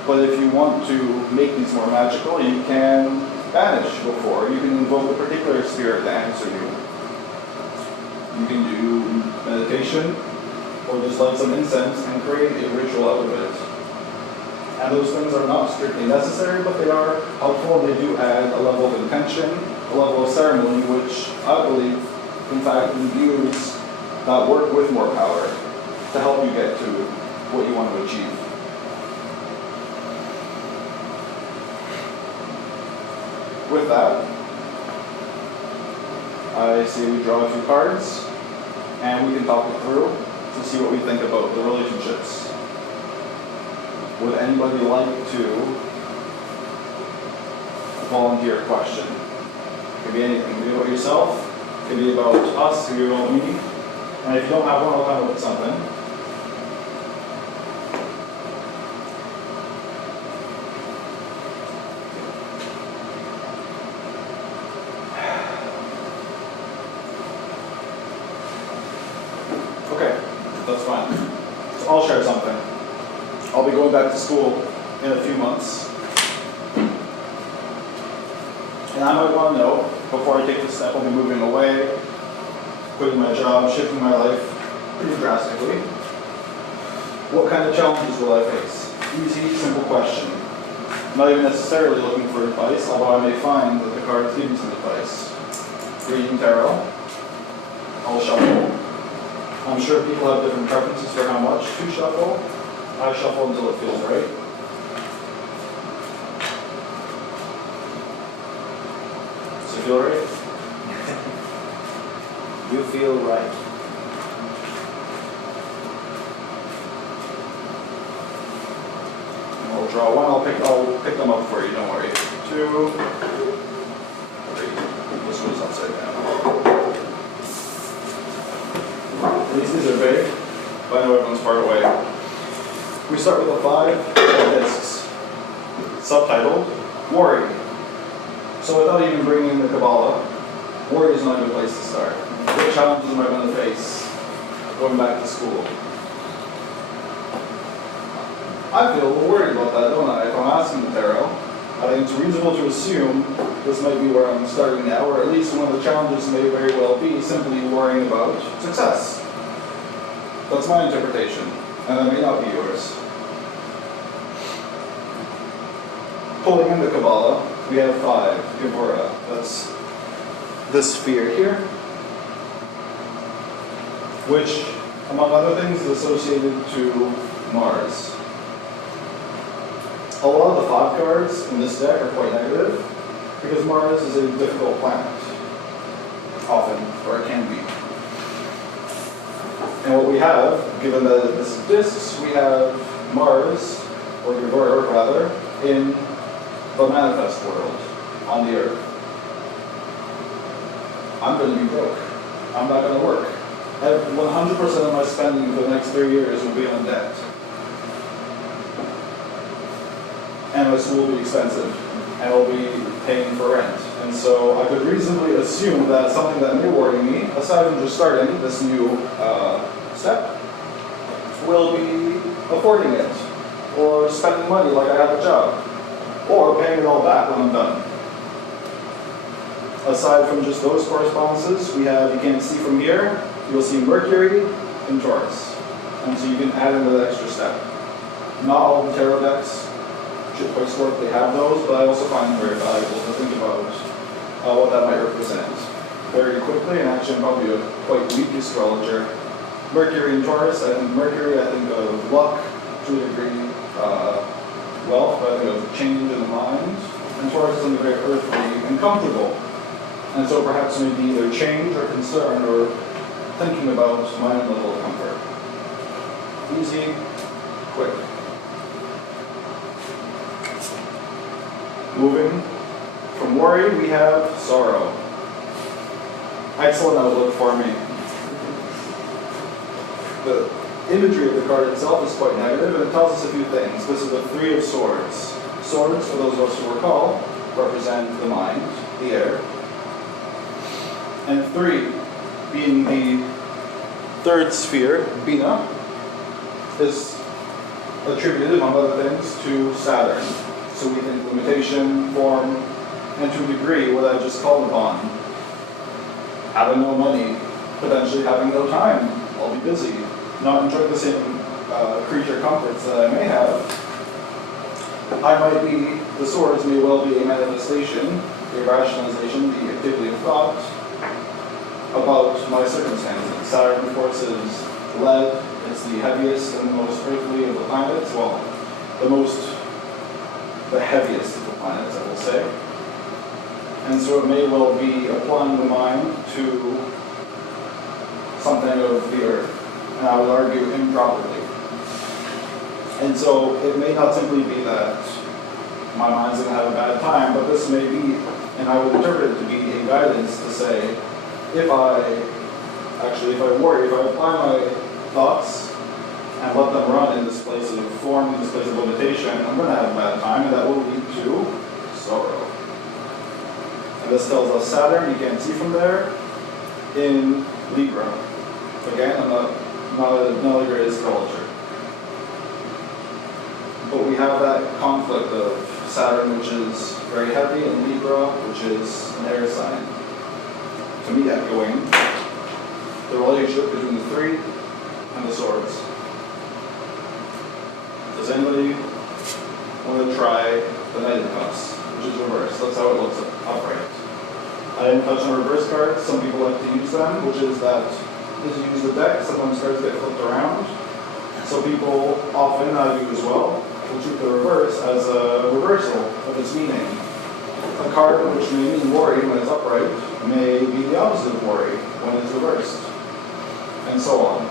but if you want to make these more magical, you can banish before. You can invoke a particular spirit to answer you. You can do meditation, or just light some incense and create a ritual out of it. And those things are not strictly necessary, but they are helpful, and they do add a level of intention, a level of ceremony, which I believe, in fact, imbues that work with more power to help you get to what you want to achieve. With that, I say we draw a few cards, and we can talk it through to see what we think about the relationships. Would anybody like to volunteer a question? It could be anything. It could be about yourself. It could be about us. It could be about me. And if you don't have one, I'll come up with something. Okay, that's fine. So I'll share something. I'll be going back to school in a few months. And I might want to know, before I take this step, I'll be moving away, quitting my job, shifting my life pretty drastically. What kind of challenges will I face? Easy, simple question. Not even necessarily looking for advice, although I may find that the cards give me some advice. Reading tarot. I'll shuffle. I'm sure people have different preferences for how much to shuffle. I shuffle until it feels right. Does it feel right? You feel right. I'll draw one. I'll pick them up for you. Don't worry. 2, 3. This one's upside down. These are big, but I know everyone's far away. We start with the 5 discs. Subtitled Worry. So without even bringing in the Kabbalah, worry is not a good place to start. What challenges am I going to face going back to school? I feel a little worried about that, don't I? If I'm asking the tarot, I think it's reasonable to assume this might be where I'm starting now, or at least one of the challenges may very well be simply worrying about success. That's my interpretation, and that may not be yours. Pulling in the Kabbalah, we have 5, Gevura. That's this sphere here, which, among other things, is associated to Mars. A lot of the 5 cards in this deck are quite negative, because Mars is a difficult planet. Often, or it can be. And what we have, given that this is discs, we have Mars, or Gevura rather, in the manifest world, on the Earth. I'm going to be broke. I'm not going to work. 100% of my spending for the next 3 years will be on debt. And my school will be expensive, and I'll be paying for rent. And so I could reasonably assume that something that may worry me, aside from just starting this new step, will be affording it, or spending money like I have a job, or paying it all back when I'm done. Aside from just those correspondences, we have, you can't see from here, you'll see Mercury in Taurus. And so you can add in that extra step. Not all the tarot decks should historically have those, but I also find them very valuable to think about what that might represent. Very quickly, and actually I'm probably a quite weak astrologer. Mercury in Taurus, I think Mercury, I think of luck, to a degree, wealth, but I think of change in the mind. And Taurus is something very earthly and comfortable. And so perhaps maybe either change or concern or thinking about my own level of comfort. Easy, quick. Moving from worry, we have sorrow. Excellent outlook for me. The imagery of the card itself is quite negative, and it tells us a few things. This is the 3 of Swords. Swords, for those of us who recall, represent the mind, the air. And 3, being the 3rd sphere, Bina, is attributed, among other things, to Saturn. So we think limitation, form, and to a degree what I just called upon. Having no money, potentially having no time, I'll be busy, not enjoy the same creature comforts that I may have. I might be, the swords may well be a manifestation, a rationalization, the activity of thought about my circumstances. Saturn, of course, is lead. It's the heaviest and the most earthly of the planets. Well, the heaviest of the planets, I will say. And so it may well be applying the mind to something of the earth, and I would argue improperly. And so it may not simply be that my mind's going to have a bad time, but this may be And I would interpret it to be a guidance to say, if I worry, if I apply my thoughts and let them run in this place of form, in this place of limitation, I'm going to have a bad time, and that will lead to sorrow. And this tells us Saturn, you can't see from there, in Libra. Again, I'm not a great astrologer. But we have that conflict of Saturn, which is very heavy, and Libra, which is an air sign. To me, echoing the relationship between the three and the swords. Does anybody want to try the Knight of Cups, which is reversed? That's how it looks upright. I didn't touch on reverse cards. Some people like to use them, which is that as you use the deck, sometimes cards get flipped around. So people often, and I do as well, will treat the reverse as a reversal of its meaning. A card which may mean worry when it's upright may be the opposite of worry when it's reversed, and so on.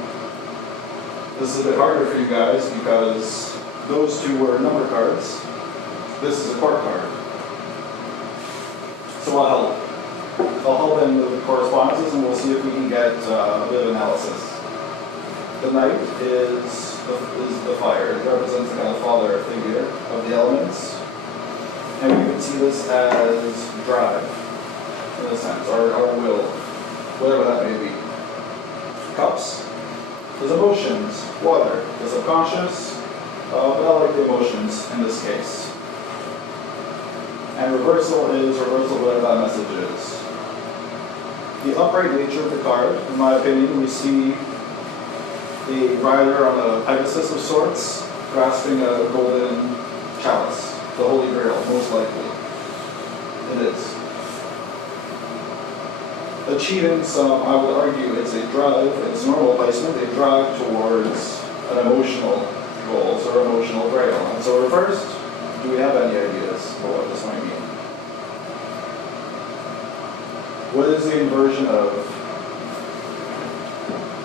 This is a bit harder for you guys because those two were number cards. This is a court card. So I'll help. I'll help in the correspondences, and we'll see if we can get a bit of analysis. The Knight is the fire. It represents the kind of father figure of the elements. And we can see this as drive, in a sense, our will, whatever that may be. Cups is emotions, water, the subconscious, but I like the emotions in this case. And reversal is reversal, whatever that message is. The upright nature of the card, in my opinion, we see the rider on a Pegasus of sorts, grasping a golden chalice, the Holy Grail, most likely. It is. Achieving some, I would argue, it's a drive, it's normal placement, a drive towards an emotional goal, or emotional grail. And so reversed, do we have any ideas for what this might mean? What is the inversion of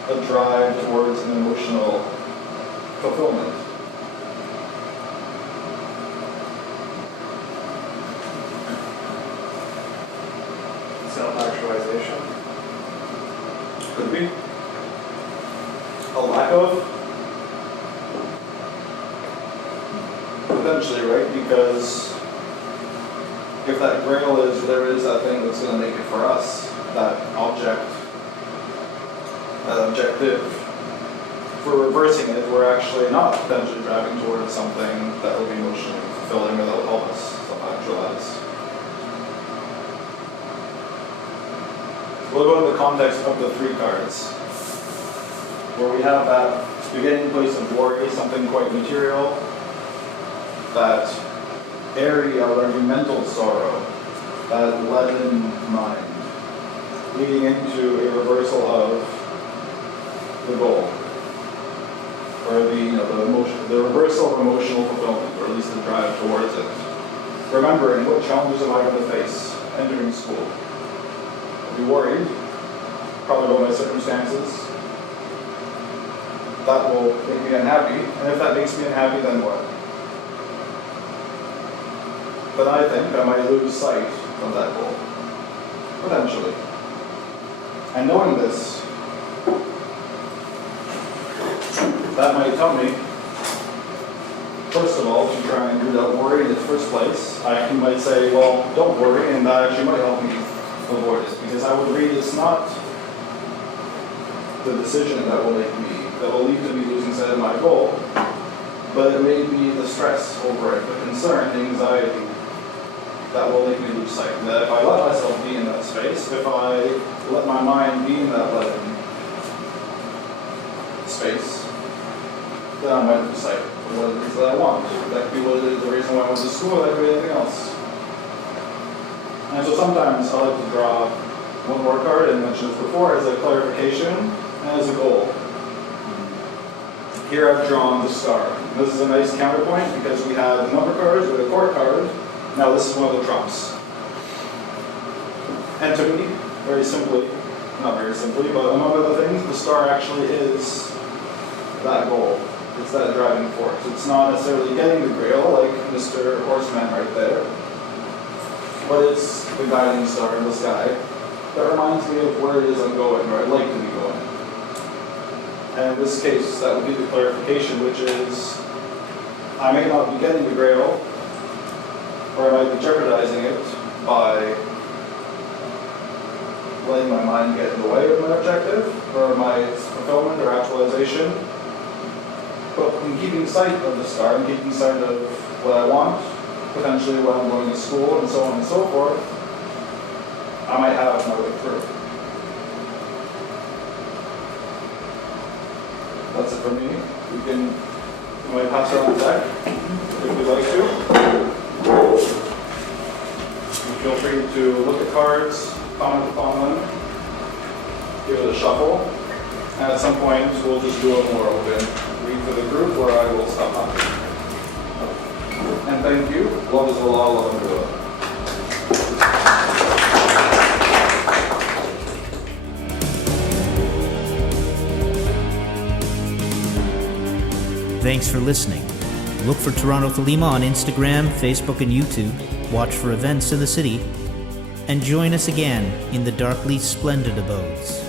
a drive towards an emotional fulfillment? Self-actualization. Could be. A lack of? Potentially, right? Because if that grail is, there is that thing that's going to make it for us, that object, that objective. If we're reversing it, we're actually not potentially driving towards something that will be emotionally fulfilling or that will help us self-actualize. We'll go to the context of the three cards, where we have that beginning place of worry, something quite material, that airy, I would argue, mental sorrow, that leaden mind, leading into a reversal of the goal, or the reversal of emotional fulfillment, or at least the drive towards it. Remembering what challenges am I going to face entering school? I'll be worried, probably about my circumstances. That will make me unhappy, and if that makes me unhappy, then what? But I think I might lose sight of that goal, potentially. And knowing this, that might tell me, first of all, to try and root out worry in its first place. I might say, well, don't worry, and that actually might help me avoid it, because I would read it's not the decision that will lead to me losing sight of my goal, but it may be the stress over it, the concern, the anxiety, that will make me lose sight. And that if I let myself be in that space, if I let my mind be in that leaden space, then I might lose sight of what it is that I want. That could be what it is, the reason why I went to school, that could be anything else. And so sometimes I like to draw one more card, and mentioned this before, as a clarification and as a goal. Here I've drawn the star. This is a nice counterpoint because we have number cards with a court card. Now this is one of the trumps. And to me, very simply, not very simply, but among other things, the star actually is that goal. It's that driving force. It's not necessarily getting the grail like Mr. Horseman right there. what is the guiding star in the sky that reminds me of where it is I'm going, or I'd like to be going. And in this case, that would be the clarification, which is, I may not be getting the Grail, or I might be jeopardizing it by letting my mind get in the way of my objective, or my fulfillment or actualization. But in keeping sight of the star, and keeping sight of what I want, potentially when I'm going to school, and so on and so forth, I might have my way through. That's it for me. You might pass around the deck if you'd like to. Feel free to look at cards, comment upon them, give it a shuffle, and at some point we'll just do a more open read for the group where I will stop talking. And thank you. Love is a law, love and good. Thanks for listening. Look for Toronto Thelema on Instagram, Facebook, and YouTube. Watch for events in the city. And join us again in the darkly splendid abodes.